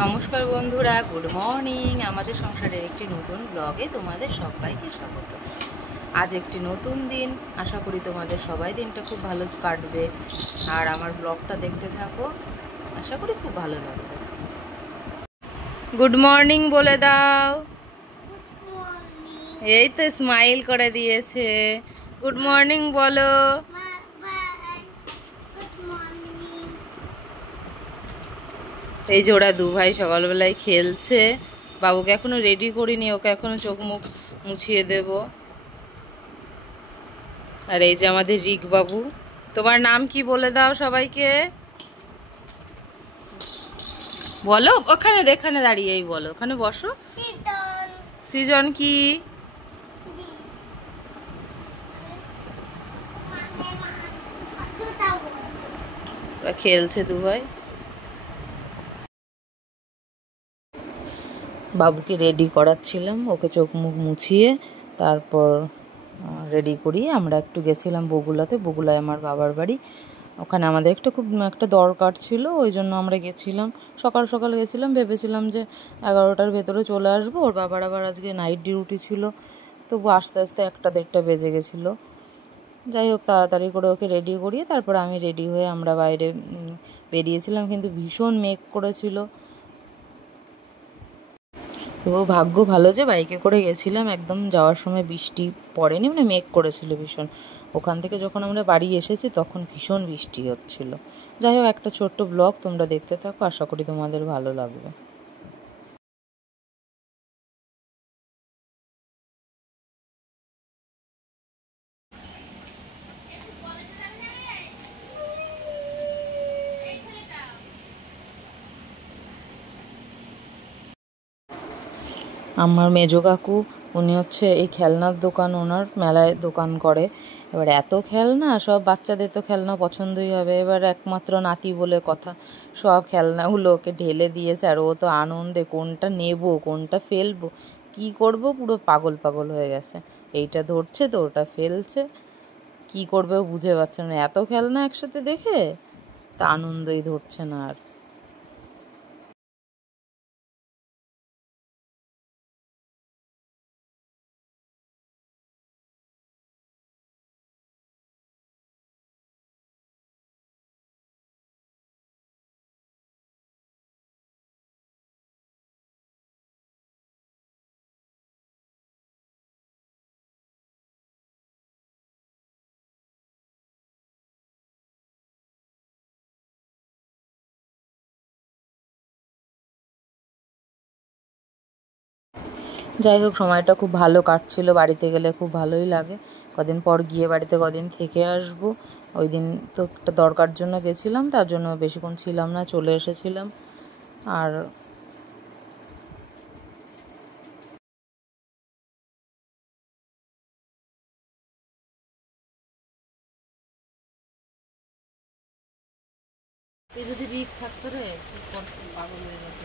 নমস্কার বন্ধুরা, good morning. আমাদের সংসারের একটি নতুন ব্লগে তোমাদের সবাইকে স্বাগত। আজ একটি নতুন দিন, আশা করি তোমাদের সবাই দিনটা খুব ভালো কাটবে। আর আমার ব্লগটা দেখতে থাকো, আশা করি খুব ভালো লাগবে। গুড মর্নিং বলে দাও। এই তো স্মাইল করে দিয়েছে। গুড মর্নিং বলো। এই যে ওরা দু ভাই সকালবেলায় খেলছে। বাবুকে এখনো রেডি করিনি, ওকে এখনো চোখ মুখ মুছিয়ে দেব। আর এই যে আমাদের রিক বাবু। তোমার নাম কি বলে দাও সবাইকে। বলো, ওখানে দেখানে দাঁড়িয়েই বলো, ওখানে বসো। সৃজন কি? ওরা খেলছে দু ভাই। বাবুকে রেডি করাচ্ছিলাম, ওকে চোখ মুখ মুছিয়ে তারপর রেডি করিয়ে আমরা একটু গেছিলাম বগুলায় আমার বাবার বাড়ি। ওখানে আমাদের একটা দরকার ছিল, ওই জন্য আমরা গেছিলাম। সকাল সকাল গেছিলাম, ভেবেছিলাম যে 11টার ভেতরে চলে আসবো। ওর বাবার আবার আজকে নাইট ডিউটি ছিল, তবু আস্তে আস্তে 1-1:30 বেজে গেছিলো। যাই হোক, তাড়াতাড়ি করে ওকে রেডি করিয়ে তারপর আমি রেডি হয়ে আমরা বাইরে বেরিয়েছিলাম, কিন্তু ভীষণ মেঘ করেছিল। তবু ভাগ্য ভালো যে বাইকে করে গেছিলাম, একদম যাওয়ার সময় বৃষ্টি পড়েনি, মানে মেঘ করেছিল ভীষণ। ওখান থেকে যখন আমরা বাড়ি এসেছি তখন ভীষণ বৃষ্টি হচ্ছিল। যাই হোক, একটা ছোট্ট ব্লগ তোমরা দেখতে থাকো, আশা করি তোমাদের ভালো লাগবে। আমার মেজো কাকু, উনি হচ্ছে এই খেলনার দোকান, ওনার মেলায় দোকান করে। এবার এত খেলনা, সব বাচ্চাদের তো খেলনা পছন্দই হবে। এবার একমাত্র নাতি বলে কথা, সব খেলনাগুলো ওকে ঢেলে দিয়েছে। আর ও তো আনন্দে কোনটা নেব কোনটা ফেলবো কি করব পুরো পাগল পাগল হয়ে গেছে। এইটা ধরছে তো ওটা ফেলছে, কি করবে বুঝে পাচ্ছে না। এত খেলনা একসাথে দেখে তা আনন্দই ধরছে না আর। যাই হোক, সময়টা খুব ভালো কাটছিল। বাড়িতে গেলে খুব ভালোই লাগে। কদিন পর গিয়ে বাড়িতে কদিন থেকে আসবো। ওই দিন তো একটা দরকার জন্য গেছিলাম, তার জন্য বেশিক্ষণ ছিলাম না, চলে এসেছিলাম। আর যদি রিক থাকতো রে, পাগল হয়ে যেত।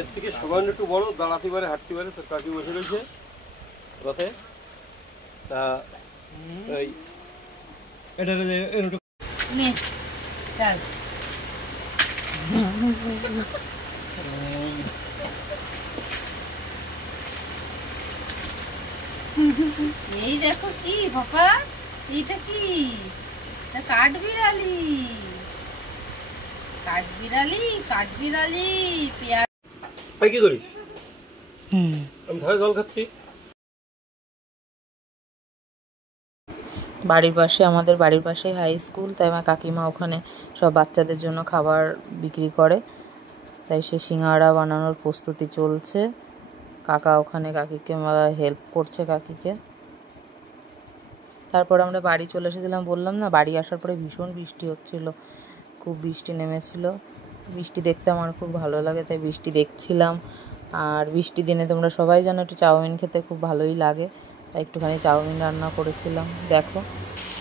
এর থেকে সামান্য একটু বড়, দাঁড়াতে পারে, হাঁটতে পারে। তোর কাকি বসে রয়েছে রথে। তা এই এটা নে চল। এই দেখো কি বাবা, এইটা কি? কাঠবিড়ালি, কাঠবিড়ালি, কাঠবিড়ালি পেয়ার। ভাই কি করিস? আমি ধারে জল খাচ্ছি। আমাদের বাড়ির পাশে হাই স্কুল, তাই আমার কাকিমা ওখানে সব বাচ্চাদের জন্য খাবার বিক্রি করে। তাই সে সিঙ্গাড়া বানানোর প্রস্তুতি চলছে। কাকা ওখানে কাকিকে হেল্প করছে কাকিকে। তারপর আমরা বাড়ি চলে এসেছিলাম, বললাম না। বাড়ি আসার পরে ভীষণ বৃষ্টি হচ্ছিল, খুব বৃষ্টি নেমেছিল। বৃষ্টি দেখতে আমার খুব ভালো লাগে, তাই বৃষ্টি দেখছিলাম। আর বৃষ্টি দিনে তোমরা সবাই জানো একটু চাউমিন খেতে খুব ভালোই লাগে, তাই একটুখানি চাউমিন রান্না করেছিলাম। দেখো,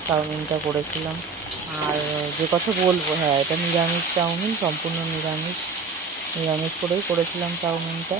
চাউমিনটা করেছিলাম। আর যে কথা বলবো, হ্যাঁ, এটা নিরামিষ চাউমিন, সম্পূর্ণ নিরামিষ। নিরামিষ করেই করেছিলাম চাউমিনটা।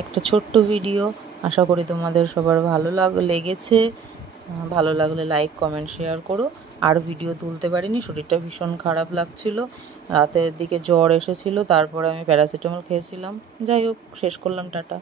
একটা ছোট্ট ভিডিও, আশা করি তোমাদের সবার ভালো লেগেছে। ভালো লাগলে লাইক কমেন্ট শেয়ার করো। আর ভিডিও তুলতে পারিনি, শরীরটা ভীষণ খারাপ লাগছিল, রাতের দিকে জ্বর এসেছিলো, তারপরে আমি প্যারাসিটামল খেয়েছিলাম। যাই হোক, শেষ করলাম, টাটা।